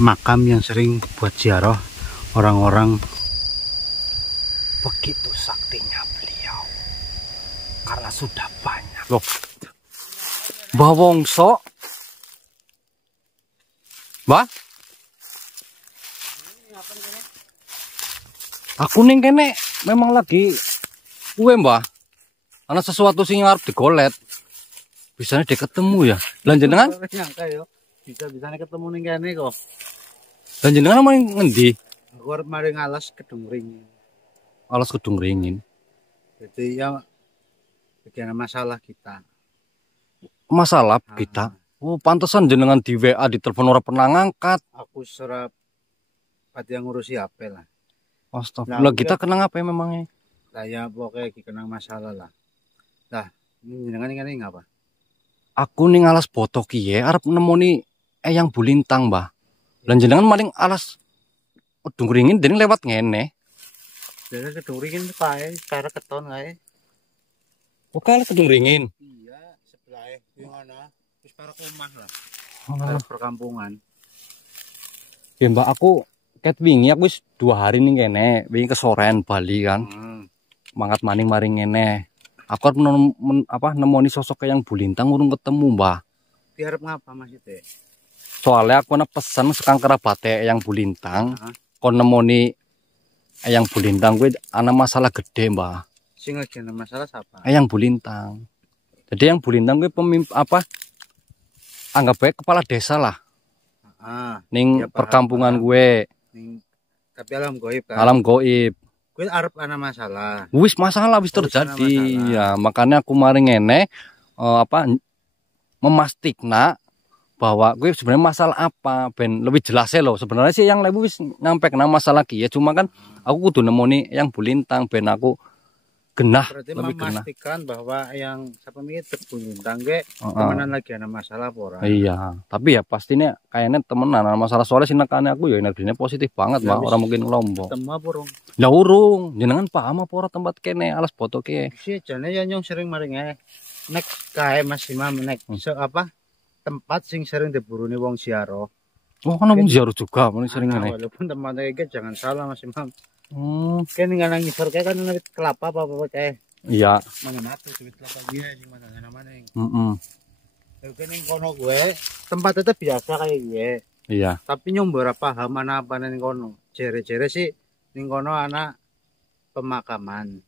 makam yang sering buat ziarah orang-orang. Begitu saktinya beliau karena sudah banyak. Loh, Mbah Wongso, Mbah, aku ning kene memang lagi kuwe Mbah. Ana sesuatu sing arep digolet. Bisane dek ketemu ya. Lah jenengan? Nyangka yo bisa-bisane ketemu ning kene kok. Lah jenengan mau ngendi? Aku arep mari ngalas Kedung Ringin. Alas Kedung Ringin. Jadi ya bagian masalah kita. Masalah kita. Oh, pantesan jenengan di WA di telepon ora pernah ngangkat. Aku serap pati yang ngurusi HP lah. Astagfirullah, kita kenang apa ya memangnya? Saya pokoknya dikenang masalah lah. Nah, ini jenengan ini ngapa? Aku ning alas boto kiye arep nemoni Eyang Bulintang, Mbah. Lan jenengan maling alas Kedung Ringin dening lewat ngene. Jadi Kedung Ringin kae, cara keton kae. Oke, alas Kedung Ringin. Iya, sebelah yang ana wis para omah lah. Oh. Perkampungan. Ya, Mbak, aku ket wingi aku wis 2 hari ning kene, wingi ke Soren Bali kan. Mangat maning maring ngene. Aku arep nemoni sosok Eyang Bulintang urung ketemu, Mbah. Diarep ngapa Mas itu? Soalnya aku ana pesen sekang kerabate Eyang Bulintang. Kon nemoni Eyang Bulintang kuwi ana masalah gede, Mbah. Sing lagi ana masalah siapa? Eyang Bulintang. Jadi Eyang Bulintang kuwi pemimpin anggap baik kepala desa lah. Ning ya, perkampungan gue. Tapi alam goib kan. Alam goib. Gue arep ana masalah. Wis masalah wis terjadi. Ya, makanya aku mari ngene memastikna bahwa gue sebenarnya masalah apa ben lebih jelasnya loh. Sebenarnya sih yang lebih wis nyampe kena masalah ki ya, cuma kan aku kudu nemoni Eyang Bulintang ben aku genah. Berarti lebih memastikan bahwa yang siapa mikir Bulintang ge temenan lagi ada masalah pora. Iya, tapi ya pastinya kayaknya temenan ada masalah soalnya sinakane aku ya energinya positif banget, Mbak. Orang mungkin ngelombok. Temu apa urung? Ya urung, jenengan paham apa ora tempat kene alas boto ki. Si jane ya nyong sering maring nek kae Mas Imam nek apa tempat sing sering diburuni wong ziarah. Oh, kan wong ziarah juga, paling sering ngene. Walaupun tempatnya iki jangan salah Mas Imam. Kan nggak nang ngisor kayak kan ngeliat kelapa apa kayak. Iya. Mana matu duit kelapa dia di mana mana yang. Oke ning kono gue tempat itu biasa kayak gue. Iya. Tapi nyong berapa paham mana apa ning kono. Jere-jere sih ning kono anak pemakaman.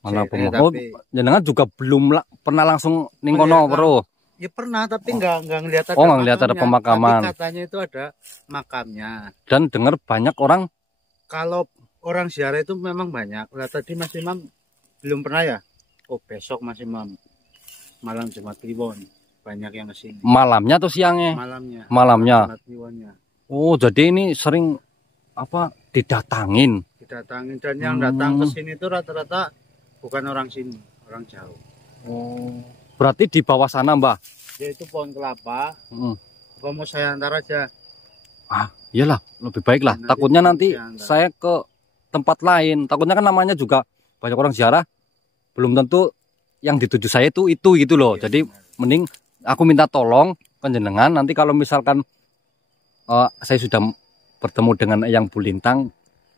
Mana pemakaman? Oh, jenengan juga belum pernah langsung ning kono, Bro. Ya pernah tapi nggak ngelihat ada. Oh, nggak ngelihat ada pemakaman. Tapi katanya itu ada makamnya. Dan dengar banyak orang kalau orang ziarah itu memang banyak. Lah tadi Mas Imam belum pernah ya? Oh besok Mas Imam malam Jumat Kliwon banyak yang kesini. Malamnya atau siangnya? Malamnya. Malamnya. Jumat oh jadi ini sering apa didatangin? Didatangin dan yang datang ke sini itu rata-rata bukan orang sini, orang jauh. Oh. Berarti di bawah sana Mbah? Yaitu pohon kelapa. Apa mau saya antar aja? Ah iyalah lebih baik lah. Takutnya nanti saya ke tempat lain, takutnya kan namanya juga banyak orang ziarah, belum tentu yang dituju saya itu gitu loh. Iya, jadi mending aku minta tolong panjenengan nanti kalau misalkan saya sudah bertemu dengan Eyang Bulintang,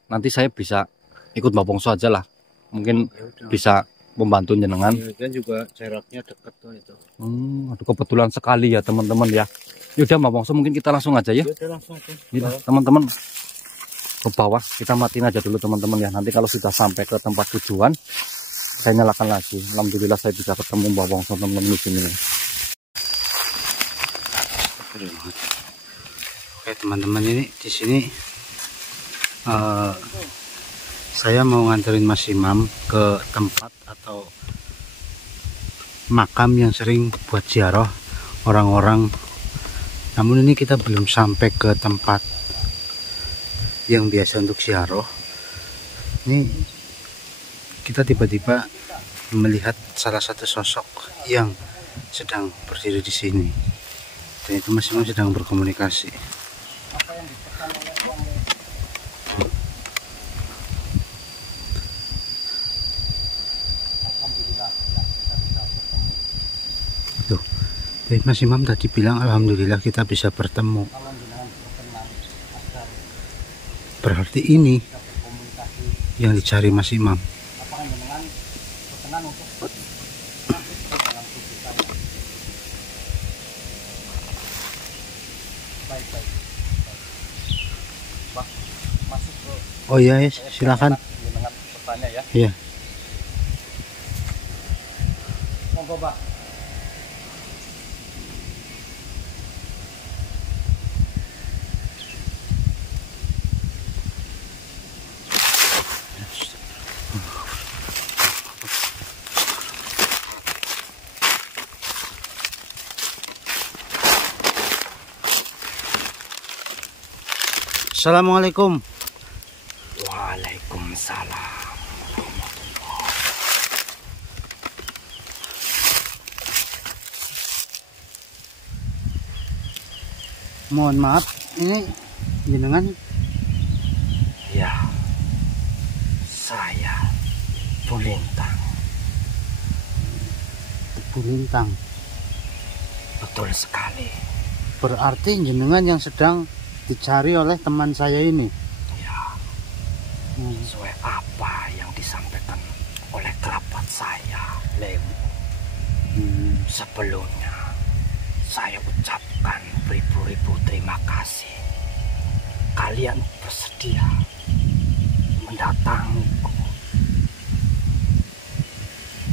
nanti saya bisa ikut Mbah Wongso aja lah, mungkin bisa membantu jenengan. Iya, dan juga jaraknya dekat tuh itu. Aduh kebetulan sekali ya teman-teman ya. Yaudah Mbah Wongso mungkin kita langsung aja ya. Yaudah, langsung aja. Teman-teman ke bawah kita matiin aja dulu teman-teman ya. Nanti kalau sudah sampai ke tempat tujuan saya nyalakan lagi. Alhamdulillah saya bisa ketemu Mbah Wongso teman-teman di sini. Oke teman-teman, ini di sini saya mau nganterin Mas Imam ke tempat atau makam yang sering buat ziarah orang-orang. Namun ini kita belum sampai ke tempat yang biasa untuk ziarah. Ini kita tiba-tiba melihat salah satu sosok yang sedang berdiri di sini, dan itu Mas Imam sedang berkomunikasi. Tuh, Mas Imam tadi bilang alhamdulillah kita bisa bertemu. Berarti ini yang dicari Mas Imam. Apakah jenengan berkenan untuk masuk ke dalam tubuh saya? Baik. Pak, masuk ke. Oh iya, yes. Silakan. Jenengan bertanya ya. Iya. Monggo, Pak. Assalamualaikum. Waalaikumsalam. Mohon maaf, ini jenengan? Ya, saya Bulintang. Bulintang. Betul sekali. Berarti jenengan yang sedang dicari oleh teman saya ini. Ya, sesuai apa yang disampaikan oleh kerabat saya, Lemu. Sebelumnya, saya ucapkan beribu-ribu terima kasih. Kalian bersedia mendatangiku.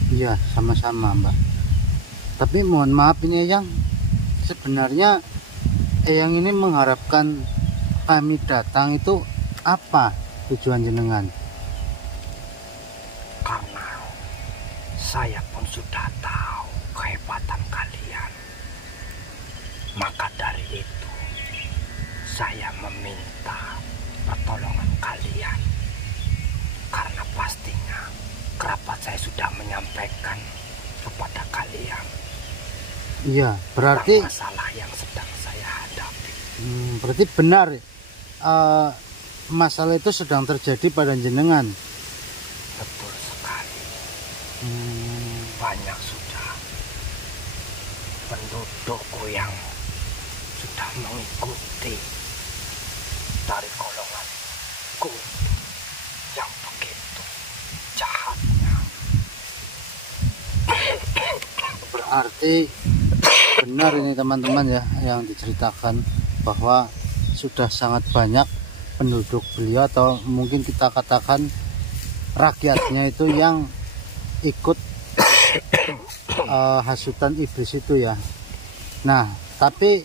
Iya, sama-sama, Mbak. Tapi mohon maaf ini Eyang, sebenarnya Eyang ini mengharapkan kami datang itu apa tujuan jenengan? Karena saya pun sudah tahu kehebatan kalian. Maka dari itu, saya meminta pertolongan kalian. Karena pastinya kerabat saya sudah menyampaikan kepada kalian. Iya, berarti masalah yang sedang saya hadapi. Berarti benar masalah itu sedang terjadi pada jenengan. Betul sekali. Banyak sudah pendudukku yang sudah mengikuti dari golonganku yang begitu jahatnya. Berarti benar ini teman-teman ya yang diceritakan bahwa sudah sangat banyak penduduk beliau, atau mungkin kita katakan rakyatnya itu yang ikut hasutan iblis itu ya. Nah, tapi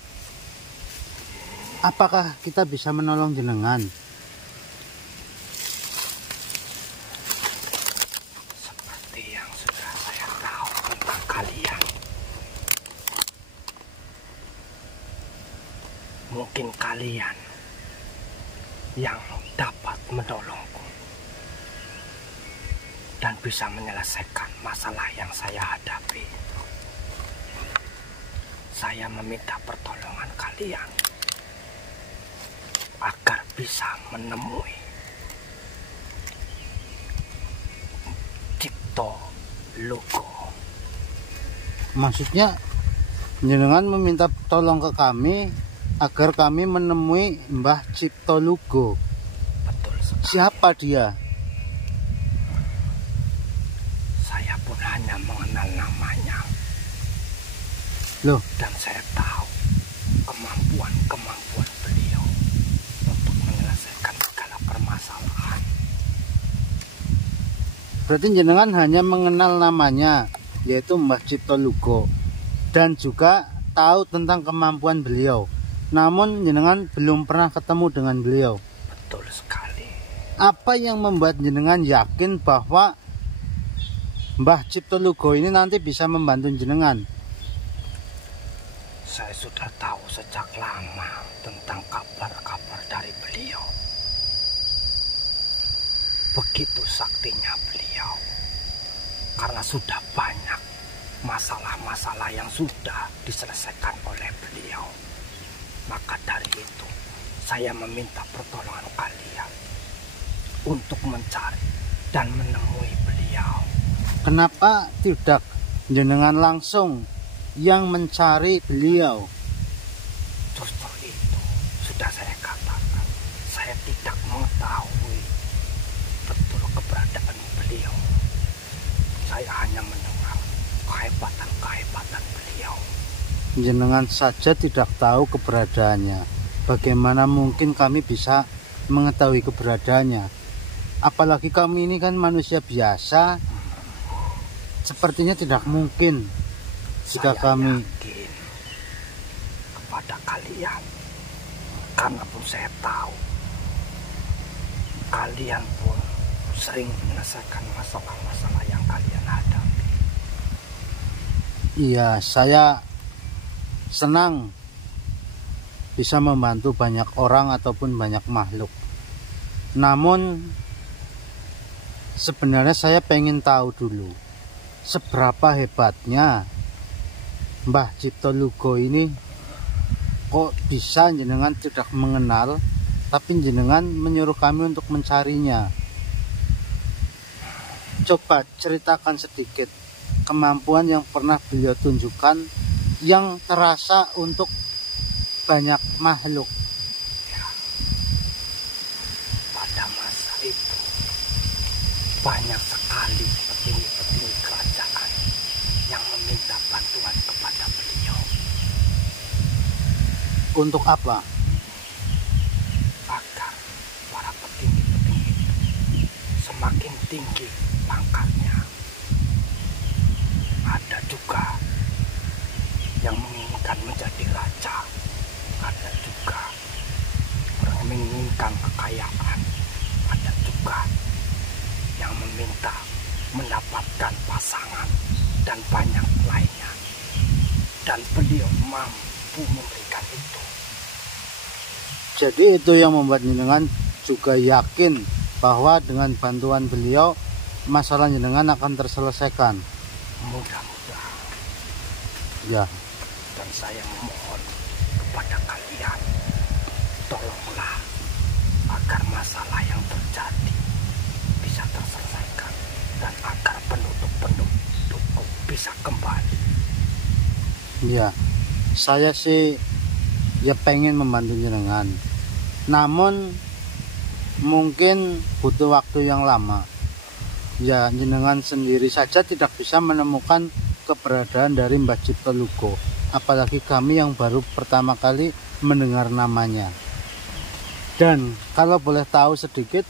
apakah kita bisa menolong jenengan? Seperti yang sudah saya tahu tentang kalian, mungkin kalian yang dapat menolongku dan bisa menyelesaikan masalah yang saya hadapi. Saya meminta pertolongan kalian agar bisa menemui Cipto Lugo. Maksudnya jenengan meminta tolong ke kami agar kami menemui Mbah Cipto Lugo. Betul sekali. Siapa dia? Saya pun hanya mengenal namanya. Loh, dan saya tahu kemampuan beliau untuk menyelesaikan segala permasalahan. berarti jenengan hanya mengenal namanya, yaitu Mbah Cipto Lugo, dan juga tahu tentang kemampuan beliau. Namun jenengan belum pernah ketemu dengan beliau. Betul sekali. Apa yang membuat jenengan yakin bahwa Mbah Cipto Lugo ini nanti bisa membantu jenengan? Saya sudah tahu sejak lama tentang kabar-kabar dari beliau. Begitu saktinya beliau. Karena sudah banyak masalah-masalah yang sudah diselesaikan oleh beliau. Maka dari itu, saya meminta pertolongan kalian untuk mencari dan menemui beliau. Kenapa tidak jenengan langsung yang mencari beliau? Justru itu sudah saya katakan. Saya tidak mengetahui jenengan saja tidak tahu keberadaannya. Bagaimana mungkin kami bisa mengetahui keberadaannya? Apalagi kami ini kan manusia biasa. Sepertinya tidak mungkin jika kami yakin kepada kalian, karena pun saya tahu kalian pun sering menyelesaikan masalah-masalah yang kalian hadapi. Iya, saya senang bisa membantu banyak orang ataupun banyak makhluk. Namun sebenarnya saya pengen tahu dulu seberapa hebatnya Mbah Cipto Lugo ini. Kok bisa jenengan tidak mengenal, tapi jenengan menyuruh kami untuk mencarinya? Coba ceritakan sedikit kemampuan yang pernah beliau tunjukkan yang terasa untuk banyak makhluk. Pada masa itu banyak sekali petinggi-petinggi kerajaan yang meminta bantuan kepada beliau. Untuk apa? Agar para petinggi-petinggi semakin tinggi pangkatnya. Ada juga yang menginginkan menjadi raja, ada juga orang yang menginginkan kekayaan, ada juga yang meminta mendapatkan pasangan dan banyak lainnya, dan beliau mampu memberikan itu. Jadi itu yang membuat jenengan juga yakin bahwa dengan bantuan beliau masalah jenengan akan terselesaikan. Mudah-mudahan. Ya. Dan saya memohon kepada kalian, tolonglah agar masalah yang terjadi bisa terselesaikan dan agar penduduk-pendudukku bisa kembali. Ya, saya sih ya pengen membantu jenengan. Namun mungkin butuh waktu yang lama. Ya, jenengan sendiri saja tidak bisa menemukan keberadaan dari Mbah Cipto Lugo. Apalagi kami yang baru pertama kali mendengar namanya. Dan kalau boleh tahu sedikit,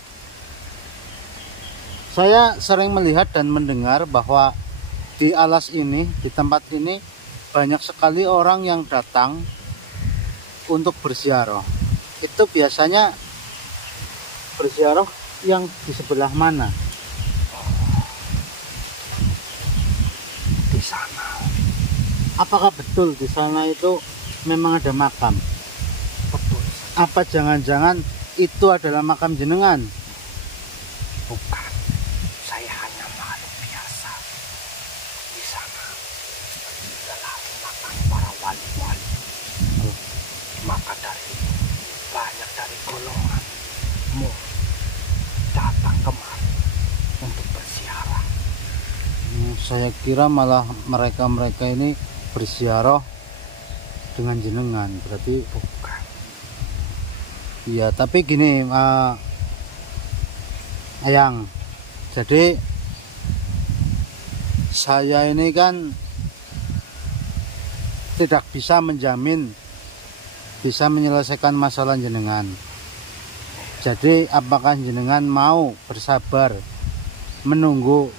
saya sering melihat dan mendengar bahwa di alas ini, di tempat ini, banyak sekali orang yang datang untuk berziarah. Itu biasanya berziarah yang di sebelah mana? Di sana. Apakah betul di sana itu memang ada makam? Betul. Apa jangan-jangan itu adalah makam jenengan? Bukan. Saya hanya makhluk biasa. Di sana adalah makam para wali-wali. Maka dari itu, banyak dari golonganmu datang kemari untuk berziarah. Saya kira malah mereka-mereka ini berziarah dengan jenengan. Berarti bukan. Iya, tapi gini, Ayang. Jadi saya ini kan tidak bisa menjamin bisa menyelesaikan masalah jenengan. Jadi apakah jenengan mau bersabar menunggu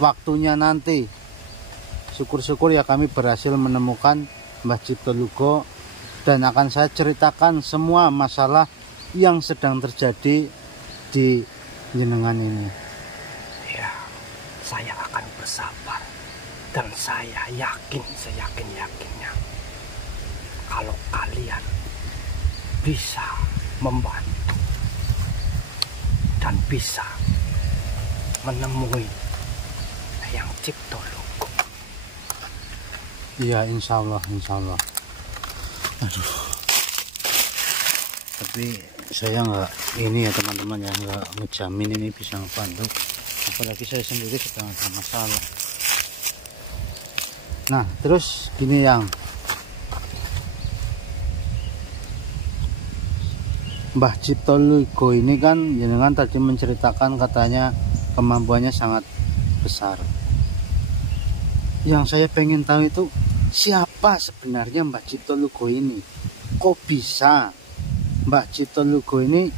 waktunya nanti? Syukur-syukur ya kami berhasil menemukan Mbah Cipto Lugo, dan akan saya ceritakan semua masalah yang sedang terjadi di jenengan ini. Ya, saya akan bersabar, dan saya yakin, seyakin-yakinnya kalau kalian bisa membantu dan bisa menemui yang Cipto Lugo. Iya, insya Allah, insya Allah. Aduh, tapi saya nggak ini ya teman-teman ya, nggak ngejamin ini bisa membantu, apalagi saya sendiri sedang ada masalah. Nah terus gini yang Mbah Cipto Lugo ini kan jenengan tadi menceritakan katanya kemampuannya sangat besar. Yang saya pengen tahu itu siapa sebenarnya Mbah Cipto Lugo ini? Kok bisa Mbah Cipto Lugo ini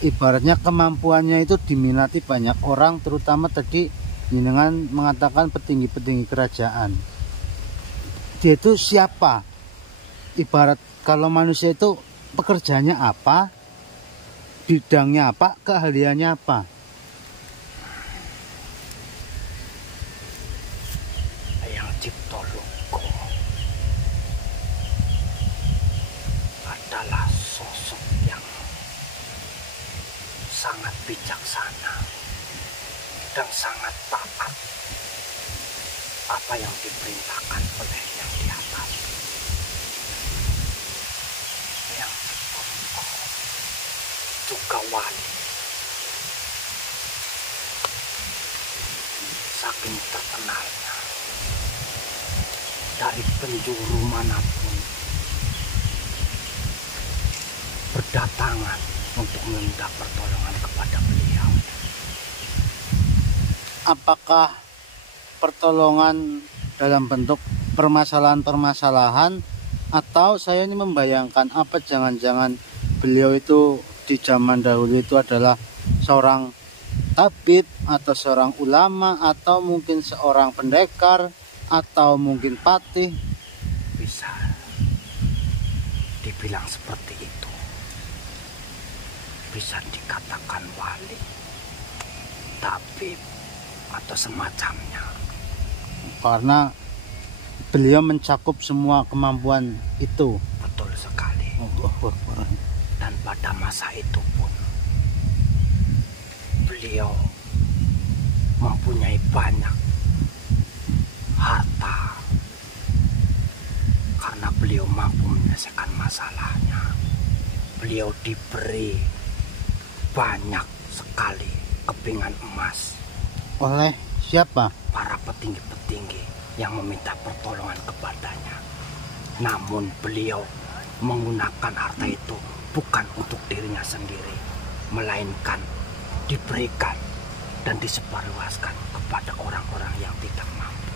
ibaratnya kemampuannya itu diminati banyak orang, terutama tadi jenengan mengatakan petinggi-petinggi kerajaan. Dia itu siapa? Ibarat kalau manusia itu pekerjaannya apa, bidangnya apa, keahliannya apa? Eyang Cipto Lugo adalah sosok yang sangat bijaksana dan sangat taat apa yang diperintahkan oleh yang di atas. Eyang Cipto Lugo juga wali. Saking terkenalnya, dari penjuru manapun berdatangan untuk meminta pertolongan kepada beliau. Apakah pertolongan dalam bentuk permasalahan-permasalahan, atau saya ini membayangkan apa jangan-jangan beliau itu di zaman dahulu itu adalah seorang tabib atau seorang ulama atau mungkin seorang pendekar atau mungkin patih? Bisa dibilang seperti itu. Bisa dikatakan wali, tabib, atau semacamnya. Karena beliau mencakup semua kemampuan itu. Betul sekali. Allah. Dan pada masa itu pun beliau mempunyai banyak harta karena beliau mampu menyelesaikan masalahnya. Beliau diberi banyak sekali kepingan emas Oleh siapa? para petinggi-petinggi yang meminta pertolongan kepadanya. Namun beliau menggunakan harta itu bukan untuk dirinya sendiri, melainkan diberikan dan disebarluaskan kepada orang-orang yang tidak mampu.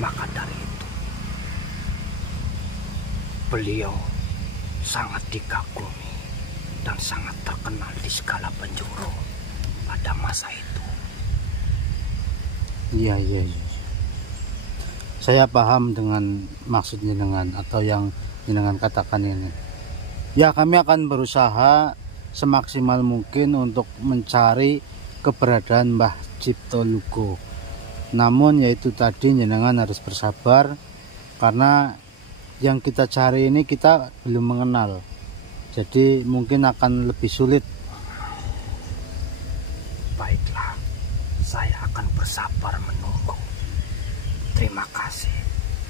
Maka dari itu, beliau sangat dikagumi dan sangat terkenal di segala penjuru pada masa itu. Iya. Saya paham dengan maksud jenengan atau yang jenengan katakan ini. Ya, kami akan berusaha semaksimal mungkin untuk mencari keberadaan Mbah Cipto Lugo. Namun yaitu tadi jenengan harus bersabar karena yang kita cari ini kita belum mengenal. Jadi mungkin akan lebih sulit. Baiklah, saya akan bersabar menunggu. Terima kasih.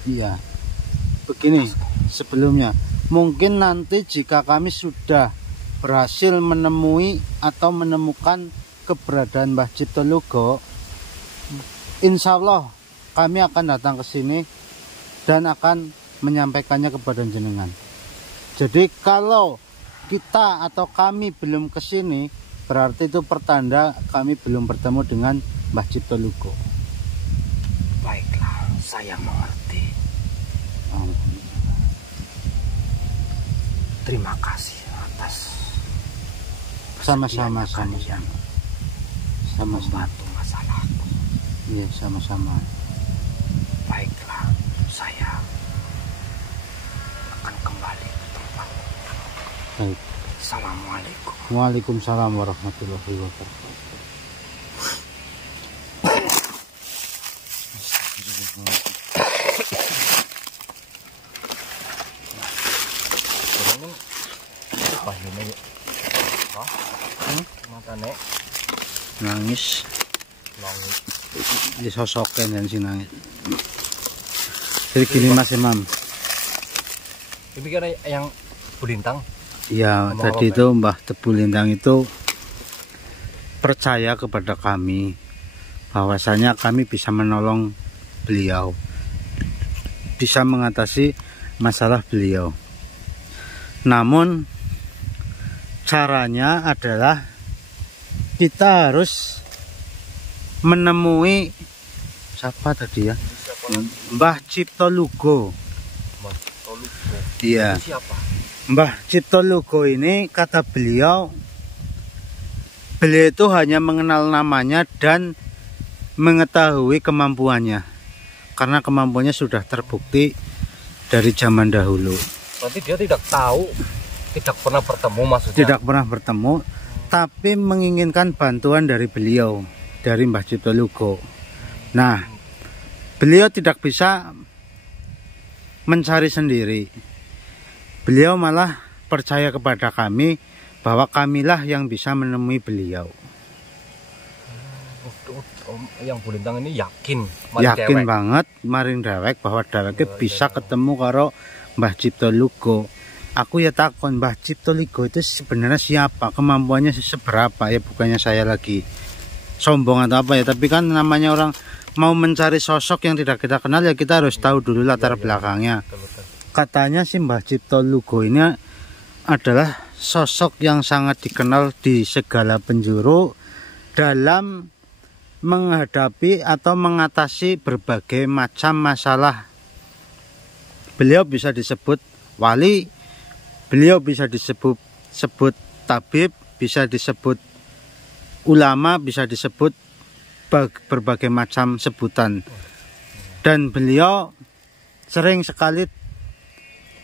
Iya. Begini, sebelumnya mungkin nanti jika kami sudah berhasil menemui atau menemukan keberadaan Mbah Cipto Lugo, insya Allah kami akan datang ke sini dan akan menyampaikannya kepada jenengan. Jadi kalau kita atau kami belum ke sini, berarti itu pertanda kami belum bertemu dengan Mbah Cipto Lugo. Baiklah, saya mengerti. Terima kasih atas Sama-sama. kalian membantu masalahku. Iya, sama-sama. Baiklah, saya akan kembali ke tempat. Baik. Assalamualaikum. Waalaikumsalam warahmatullahi wabarakatuh. Nangis di sosoknya dan si nangis. Jadi gini Mas Imam. Ini kira yang Bulintang. Ya, tadi itu Mbah Tebu Lintang itu percaya kepada kami bahwasanya kami bisa menolong beliau, bisa mengatasi masalah beliau. Namun caranya adalah kita harus menemui siapa tadi ya? Mbah Cipto Lugo. Mbah Cipto Lugo. Iya. Itu siapa? Mbah Cipto Lugo ini kata beliau itu hanya mengenal namanya dan mengetahui kemampuannya. Karena kemampuannya sudah terbukti dari zaman dahulu. Berarti dia tidak tahu, tidak pernah bertemu maksudnya? Tidak pernah bertemu, tapi menginginkan bantuan dari beliau, dari Mbah Cipto Lugo. Nah, beliau tidak bisa mencari sendiri. Beliau malah percaya kepada kami bahwa kamilah yang bisa menemui beliau. Yang Bu Lintang ini yakin dewek banget maring dewek bahwa deweknya bisa ketemu karo Mbah Cipto Lugo. Aku ya takon, Mbah Cipto Lugo itu sebenarnya siapa, kemampuannya seberapa? Ya bukannya saya lagi sombong atau apa ya, tapi kan namanya orang mau mencari sosok yang tidak kita kenal ya kita harus tahu dulu latar belakangnya. Katanya si Mbah Cipto Lugo ini adalah sosok yang sangat dikenal di segala penjuru dalam menghadapi atau mengatasi berbagai macam masalah. Beliau bisa disebut wali, beliau bisa disebut tabib, bisa disebut ulama, bisa disebut berbagai macam sebutan. Dan beliau sering sekali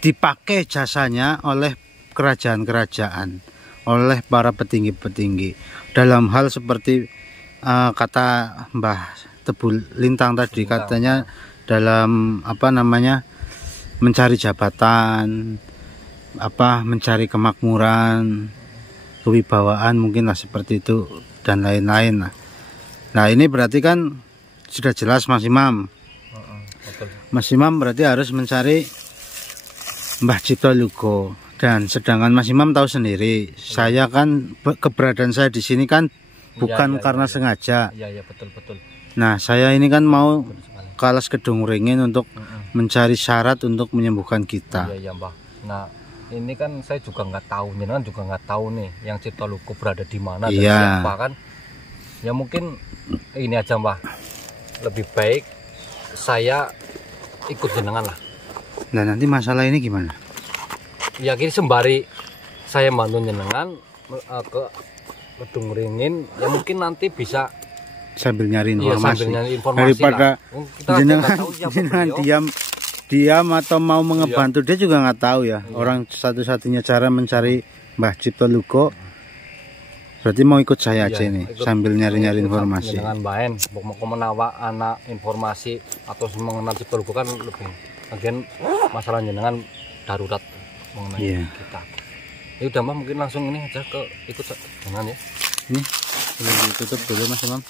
dipakai jasanya oleh kerajaan-kerajaan, oleh para petinggi-petinggi dalam hal seperti kata Mbah Tebu Lintang tadi, katanya dalam apa namanya mencari jabatan, mencari kemakmuran, kewibawaan mungkin lah seperti itu dan lain-lain. Nah ini berarti kan sudah jelas Mas Imam. Mas Imam berarti harus mencari Mbah Cipto Lugo. Dan sedangkan Mas Imam tahu sendiri, saya kan keberadaan saya di sini kan bukan karena sengaja. Iya betul. Nah saya ini kan mau ke Alas Kedung Ringin untuk mencari syarat untuk menyembuhkan kita. Iya Mbah. Nah ini kan saya juga nggak tahu, jenengan juga nggak tahu nih yang Cipto Lugo berada di mana dan siapa kan. Ya mungkin ini aja Mbah, lebih baik saya ikut jenengan lah. Nah nanti masalah ini gimana? Ya kini sembari saya bantu jenengan ke Kedung Ringin, ya mungkin nanti bisa sambil nyari informasi, daripada jenengan diam atau mau mengebantu. Dia juga nggak tahu ya. Orang satu-satunya cara mencari Mbah Cipto Lugo berarti mau ikut saya aja nih, sambil nyari-nyari informasi. Dengan baen mau menawa anak informasi atau mengenal Cipto Lugo kan lebih bagian masalah jenengan darurat mengenai kita. Ya udah Mbah, mungkin langsung ini aja ikut dengan ya. Ini ditutup dulu Mas Imam.